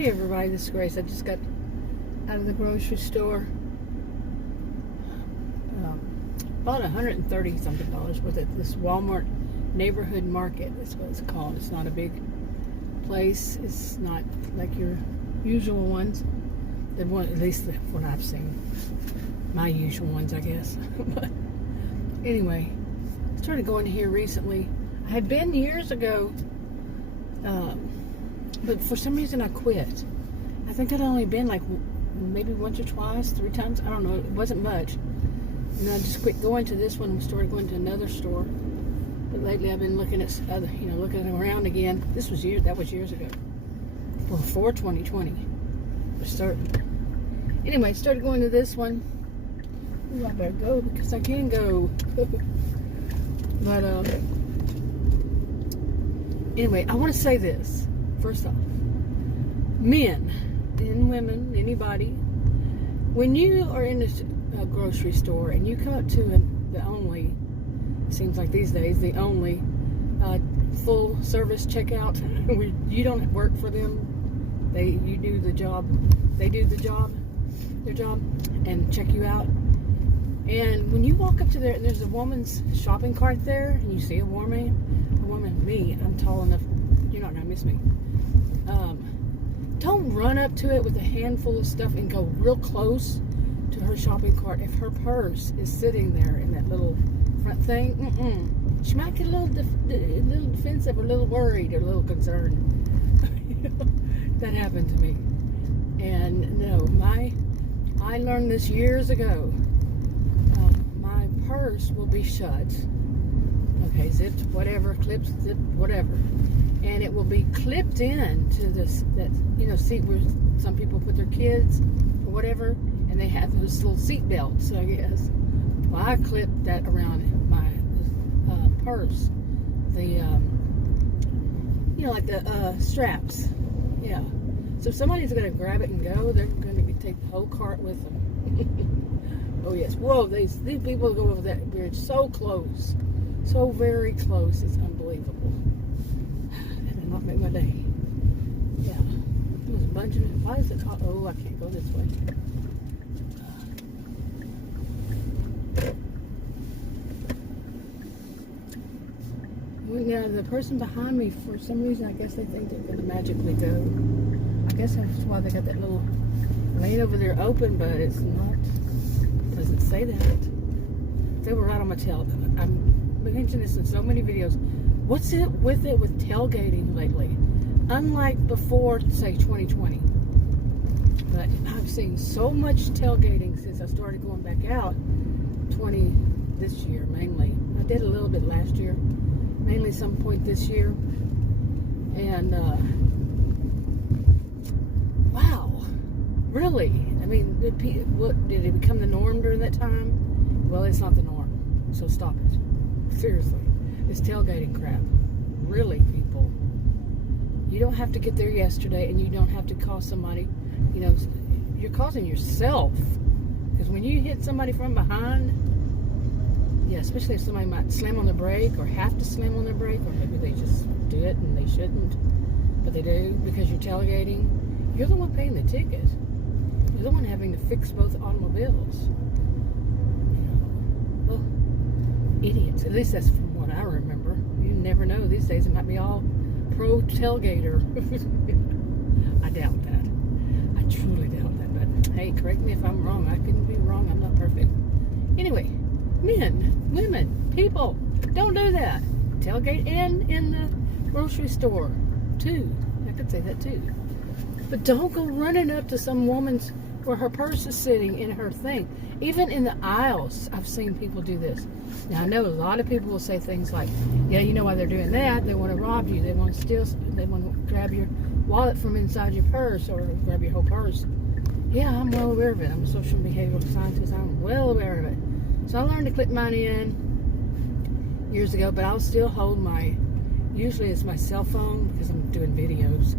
Hey everybody, this is Grace. I just got out of the grocery store. Bought $130 something worth at this Walmart neighborhood market. That's what it's called. It's not a big place. It's not like your usual ones. The one, at least the one I've seen. My usual ones, I guess. But anyway, I started going here recently. I had been years ago, but for some reason I quit. I think I'd only been like maybe once or twice, 3 times. I don't know. It wasn't much. And I just quit going to this one and started going to another store. But lately I've been looking at other, looking around again. That was years ago. Before 2020. Anyway, started going to this one. Ooh, I better go because I can go. But anyway, I want to say this. First off, men and women, anybody, when you are in a grocery store and you come up to the only, it seems like these days, the only full service checkout, you don't work for them. You do the job. They do their job, and check you out. And when you walk up to there and there's a woman's shopping cart there, and you see a woman, me, I'm tall enough, you're not gonna miss me. Don't run up to it with a handful of stuff and go real close to her shopping cart if her purse is sitting there in that little front thing. She might get a little defensive, or a little worried, or a little concerned. That happened to me. And no, I learned this years ago. My purse will be shut. Okay, zipped, whatever, clipped, zipped, whatever. And it will be clipped in to this, seat where some people put their kids or whatever, and they have those little seat belts, I guess. Well, I clipped that around my purse. Like the straps. Yeah. So if somebody's going to grab it and go, they're going to take the whole cart with them. Oh, yes. Whoa, these people go over that bridge so close. So very close. It's unbelievable. That did not make my day. Yeah. There's a bunch of it. Why is it hot? Oh, I can't go this way. Now, the person behind me, for some reason, I guess they think they're going to magically go. I guess that's why they got that little lane over there open, but it's not. It doesn't say that. They were right on my tail. I'm mentioning this in so many videos. What's it with tailgating lately? Unlike before, say, 2020. But I've seen so much tailgating since I started going back out. This year, mainly. I did a little bit last year. Mainly some point this year. And, wow. Really? I mean, did it become the norm during that time? Well, it's not the norm. So stop it. Seriously. It's tailgating crap. Really, people. You don't have to get there yesterday, and you don't have to cause somebody, you're causing yourself. Because when you hit somebody from behind, yeah, especially if somebody might slam on the brake or have to slam on their brake, or maybe they just do it and they shouldn't, but they do because you're tailgating. You're the one paying the ticket. You're the one having to fix both automobiles. Well, idiots. At least that's from what I remember. You never know. These days it might be all pro tailgater. I doubt that. I truly doubt that. But hey, correct me if I'm wrong. I couldn't be wrong. I'm not perfect. Anyway. Men, women, people, don't do that. Tailgate and in the grocery store, too. I could say that, too. But don't go running up to some woman's where her purse is sitting in her thing. Even in the aisles, I've seen people do this. Now, I know a lot of people will say things like, yeah, you know why they're doing that? They want to rob you. They want to steal. They want to grab your wallet from inside your purse, or grab your whole purse. Yeah, I'm well aware of it. I'm a social behavioral scientist. I'm well aware of it. So I learned to clip mine in years ago, but I'll still hold usually it's my cell phone, because I'm doing videos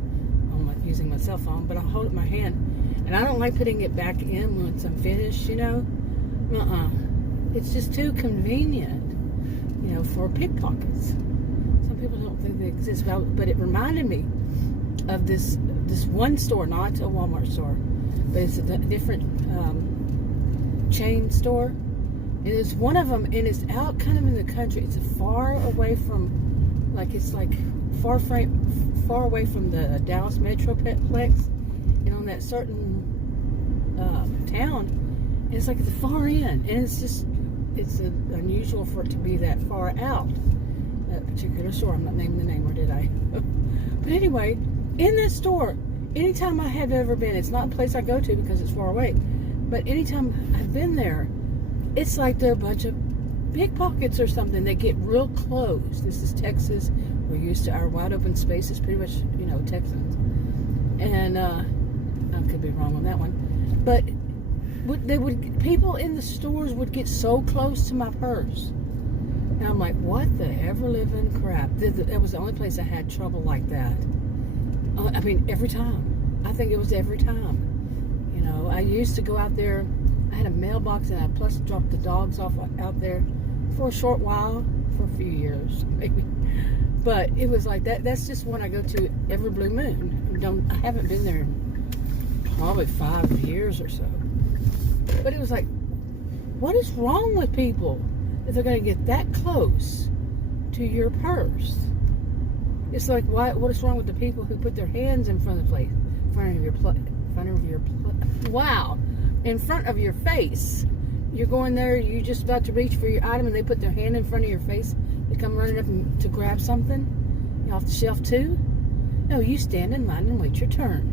using my cell phone, but I'll hold it in my hand. And I don't like putting it back in once I'm finished, It's just too convenient, for pickpockets. Some people don't think they exist, but it reminded me of this this one store, not a Walmart store, but it's a different chain store. And it's one of them, and it's out kind of in the country. It's far away from, far away from the Dallas Metroplex, and on that certain town. And it's like at the far end, and it's unusual for it to be that far out. That particular store, I'm not naming the name, or did I? But anyway, in that store, anytime I have ever been, it's not a place I go to because it's far away, but anytime I've been there, it's like they're a bunch of pickpockets or something. They get real close. This is Texas. We're used to our wide open spaces, pretty much, Texans. And I could be wrong on that one, but people in the stores would get so close to my purse, and I'm like, what the ever living crap? That was the only place I had trouble like that. I mean, every time. I think it was every time. I used to go out there. I had a mailbox, and I plus dropped the dogs off out there for a short while, for a few years maybe. But it was like that. That's just one I go to every blue moon. I haven't been there in probably 5 years or so. But it was like, what is wrong with people if they're going to get that close to your purse? It's like, what is wrong with the people who put their hands in front of your face? You're going there, you're just about to reach for your item, and they put their hand in front of your face. They come running up to grab something off the shelf too. No, you stand in line and wait your turn.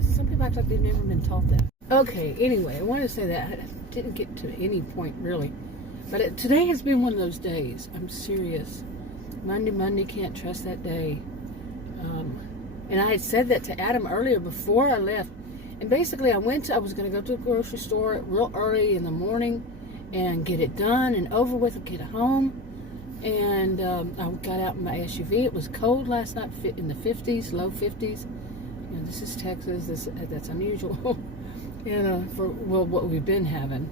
Some people act like they've never been taught that. Okay, anyway, I wanted to say that. I didn't get to any point really. But today has been one of those days. I'm serious. Monday, can't trust that day. And I had said that to Adam earlier before I left. And basically I was going to go to the grocery store real early in the morning and get it done and over with and get home. And I got out in my SUV. It was cold last night, in the 50s, low 50s. This is Texas. That's unusual. For what we've been having.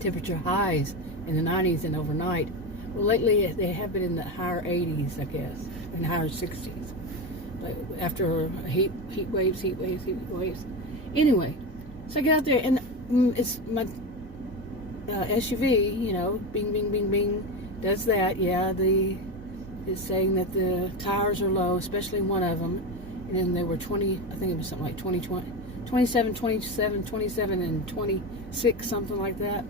Temperature highs in the 90s and overnight. Well, lately they have been in the higher 80s, I guess, and higher 60s. But after heat waves. Anyway, so I get out there, and it's my SUV, bing, bing, bing, bing, does that. Yeah, it's saying that the tires are low, especially one of them. And then there were 20, I think it was something like 27, 27, and 26, something like that.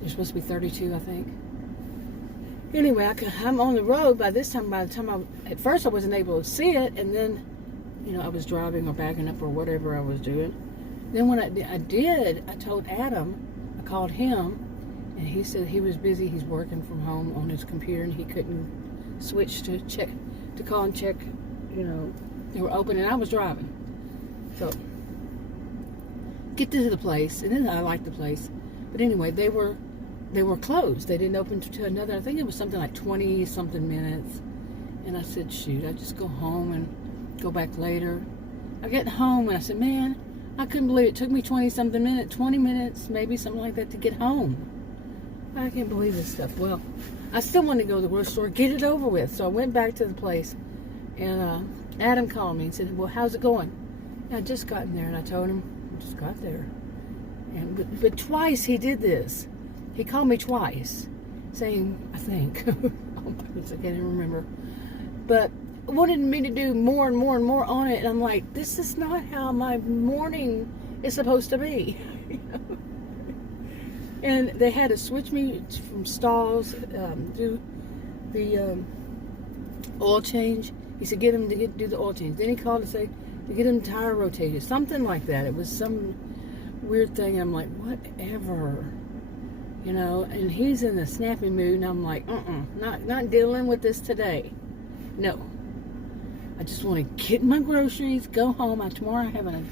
There's supposed to be 32, I think. Anyway, I'm on the road by this time. By the time at first I wasn't able to see it, and then, I was driving or backing up or whatever I was doing. Then when I did, I told Adam, I called him, and he said he was busy. He's working from home on his computer, and he couldn't switch to call and check, they were open, and I was driving. So, get to the place, and then I liked the place. But anyway, they were closed. They didn't open to another, I think it was something like 20-something minutes. And I said, shoot, I just go home and go back later. I get home, and I said, man, I couldn't believe it took me 20-something minutes, 20 minutes, maybe something like that to get home. I can't believe this stuff. Well, I still wanted to go to the grocery store, get it over with. So I went back to the place, and Adam called me and said, well, how's it going? And I just got in there, and I told him, I just got there. But twice he did this. He called me twice, saying, I think, oh my goodness, I can't even remember, but wanted me to do more and more and more on it. And I'm like, this is not how my morning is supposed to be. And they had to switch me from stalls, do the oil change. He said, get him to do the oil change. Then he called to say, to get him tire rotated, something like that. It was some weird thing. I'm like, whatever. And he's in a snappy mood, and I'm like, not dealing with this today. No. I just want to get my groceries, go home. Tomorrow I have a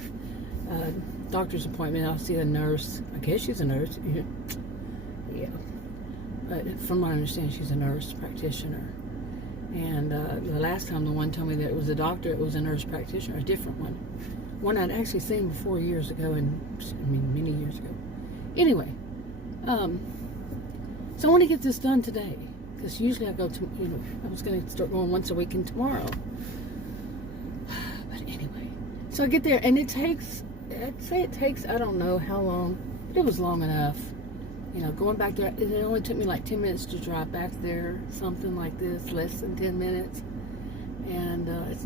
doctor's appointment. I'll see a nurse. I guess she's a nurse. Yeah. But from what I understand, she's a nurse practitioner. And the last time the one told me that it was a doctor, it was a nurse practitioner, a different one. One I'd actually seen before years ago, many years ago. Anyway. So I want to get this done today, because usually I go to, I was going to start going once a week and tomorrow. So I get there, and I'd say it takes, I don't know how long, but it was long enough. You know, going back there, it only took me like 10 minutes to drive back there, something like this, less than 10 minutes. And it's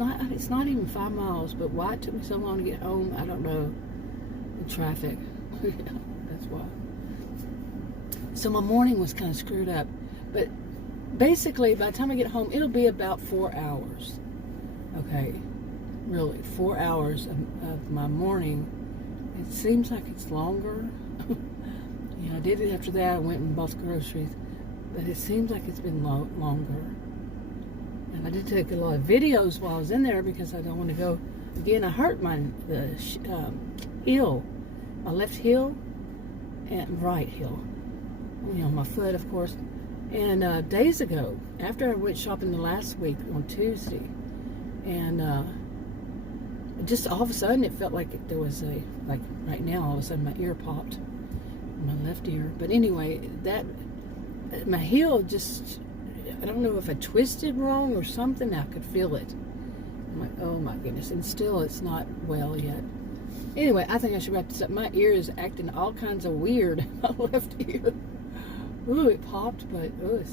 not even 5 miles, but why it took me so long to get home, I don't know. The traffic, that's why. So my morning was kind of screwed up, but basically by the time I get home, it'll be about 4 hours. Okay, really, 4 hours of my morning. It seems like it's longer. You know, I did it after that. I went and bought groceries, but it seems like it's been longer. And I did take a lot of videos while I was in there because I don't want to go again. I hurt the heel, my left heel and right heel. You know, my foot, of course. And days ago, after I went shopping the last week on Tuesday, and just all of a sudden it felt like there was like right now, all of a sudden my ear popped, my left ear. But anyway, that my heel just, I don't know if I twisted wrong or something. I could feel it. I'm like, oh my goodness. And still it's not well yet. Anyway, I think I should wrap this up. My ear is acting all kinds of weird. My left ear. Ooh, it popped, but it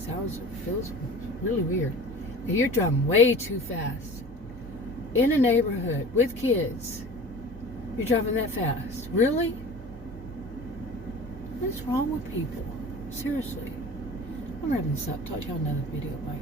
feels really weird. Now, you're driving way too fast. In a neighborhood with kids. You're driving that fast. Really? What's wrong with people? Seriously. I'm wrapping this up. Talk to y'all in another video. Bye.